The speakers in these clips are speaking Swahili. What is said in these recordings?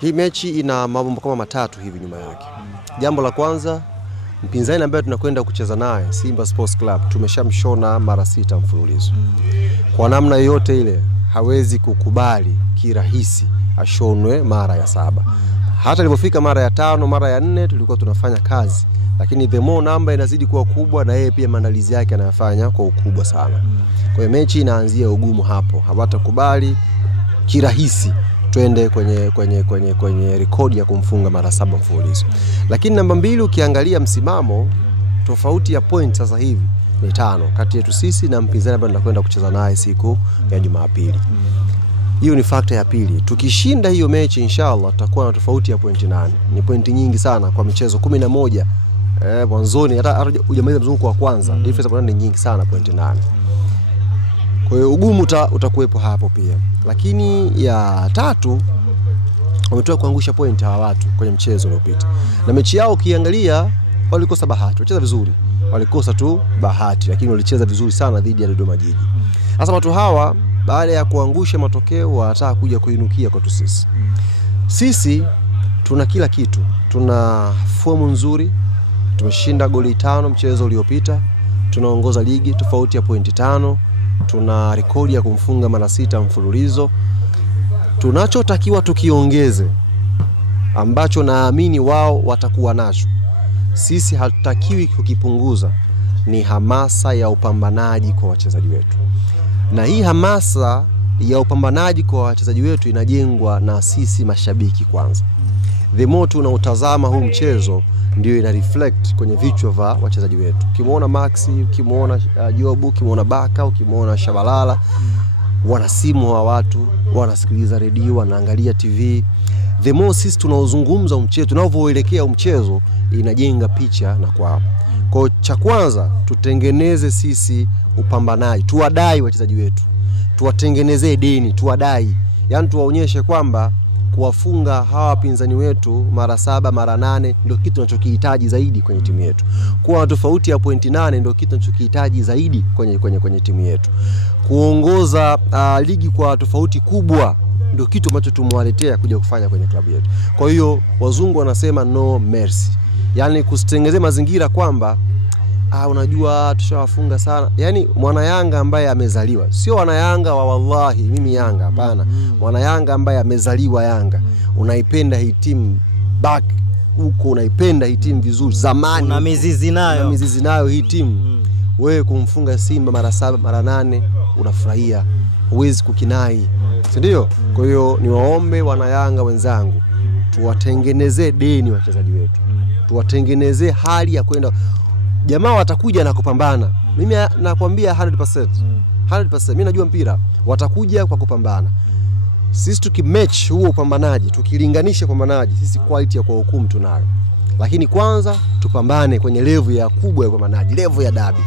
Hii mechi ina mambo kama matatu hivi nyuma yake. Jambo la kwanza, mpinzani ambaye tunakwenda kucheza naye, Simba Sports Club, tumeshamshona mara 6 mfululizo. Kwa namna yote ile hawezi kukubali kirahisi ashonwe mara ya 7. Hata ilipofika mara ya 5, mara ya 4 tulikuwa tunafanya kazi, lakini the more namba inazidi kuwa kubwa na yeye pia maandalizi yake anayafanya kwa ukubwa sana. Kwa hiyo mechi inaanzia ugumu hapo. Hawatakubali kirahisi twende kwenye rekodi ya kumfunga mara 7 mfululizo. Lakini namba 2, ukiangalia msimamo, tofauti ya point sasa hivi ni 5 kati yetu sisi na mpinzani ambaye tunakwenda kucheza naye siku ya Jumapili. Hiyo ni factor ya pili. Tukishinda hiyo mechi inshallah tutakuwa na tofauti ya point 8. Ni pointi nyingi sana kwa michezo 11. Mwanzoni hata hujamaliza mzunguko wa kwanza, difference hapo ni nyingi sana, point 8. Kwa hiyo ugumu utakuwepo hapo pia. Lakini ya 3, wametoka kuangusha point hawa watu kwenye mchezo uliopita. Na mechi yao ukiangalia walikosa bahati. Walicheza vizuri. Walikosa tu bahati, lakini walicheza vizuri sana dhidi ya Dodoma Jiji. Sasa watu hawa baada ya kuangusha matokeo wanataka kuja kuinukia kwetu sisi. Sisi tuna kila kitu. Tuna fomu nzuri. Tumeshinda goli 5 mchezo uliopita. Tunaongoza ligi tofauti ya pointi 5. Tuna rekodi ya kumfunga mara 6 mfululizo. Tunachotakiwa tukiongeze, ambacho naamini wao watakuwa nacho, sisi hatutakiwi kukipunguza, ni hamasa ya upambanaji kwa wachezaji wetu. Na hii hamasa ya upambanaji kwa wachezaji wetu inajengwa na sisi mashabiki kwanza. The more tunautazama huu mchezo ndio ina reflect kwenye vichwa vya wachezaji wetu. Ukimuona Maxi, ukimuona Jobu, ukimuona Baka, ukimuona Shabalala, wana simu wa watu, wanasikiliza redio, wanaangalia TV. The more sisi tunaozungumza mchezo, tunavyoelekea mchezo, inajenga picha na kwa. Kwa cha kwanza tutengeneze sisi upambanaji, tuwadai wachezaji wetu. Tuwatengenezee deni, tuwadai. Yaani tuwaonyeshe kwamba kuwafunga hawa wapinzani wetu mara 7 mara 8 ndio kitu tunachokihitaji zaidi kwenye timu yetu. Kuwa tofauti ya pointi 8 ndio kitu tunachokihitaji zaidi kwenye timu yetu. Kuongoza ligi kwa tofauti kubwa ndio kitu ambacho tumewaletea kuja kufanya kwenye klabu yetu. Kwa hiyo wazungu wanasema no mercy. Yaani kusitengezee mazingira kwamba unajua tushawafunga sana. Yaani mwana Yanga ambaye amezaliwa, sio wana Yanga wa wallahi mimi Yanga, hapana. Mwana Yanga ambaye amezaliwa Yanga, unaipenda hii timu back huko, unaipenda hii timu vizuri zamani, una mizizi nayo hii timu. Wewe kumfunga Simba mara 7 mara 8 unafurahia, huwezi kukinai, si ndio? Kwa hiyo niwaombe wana Yanga wenzangu, tuwatengenezee deni wachezaji wetu, tuwatengenezee hali ya kwenda. Jamaa watakuja na kupambana. Mimi nakwambia 100%. 100%. Mimi najua mpira. Watakuja kwa kupambana. Sisi tukimatch huo upambanaji, tukilinganisha upambanaji, sisi quality ya kwa hukumu tunayo. Lakini kwanza tupambane kwenye level ya kubwa ya upambanaji, level ya dabi.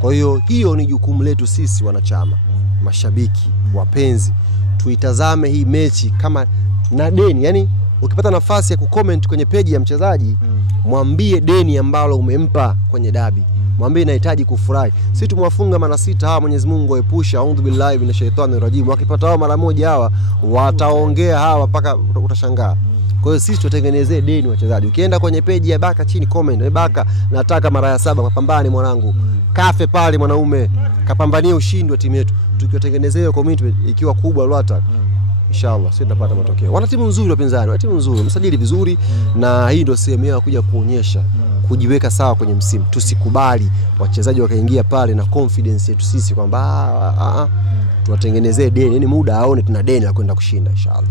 Kwa hiyo ni jukumu letu sisi wanachama, mashabiki, wapenzi. Tuitazame hii mechi kama na deni. Yaani ukipata nafasi ya kucomment kwenye page ya mchezaji, mwambie deni ambalo umempa kwenye dabi. Mwambie nahitaji kufurahi. Sisi tumwafunga mara 6 hawa, Mwenyezi Mungu aepusha, audhu billahi minashaitani rajim. Wakipata hawa mara 1 hawa wataongea hawa mpaka utashangaa. Kwa hiyo sisi tutengenezee deni wachezaji. Ukienda kwenye page ya Baka chini comment, Baka nataka mara ya 7 kapambane mwanangu. Kafe pale mwanaume, kapambanie ushindi wa timu yetu. Tukiwatengenezea commitment ikiwa kubwa lwata, inshallah sisi tutapata matokeo. Wana timu nzuri wapinzani, wana timu nzuri, msajili vizuri, na hii ndio sehemu yao kuja kuonyesha, kujiweka sawa kwenye msimu. Tusikubali wachezaji wakaingia pale na confidence yetu sisi kwamba tuwatengenezee deni, yani muda aone tuna deni la kwenda kushinda inshallah.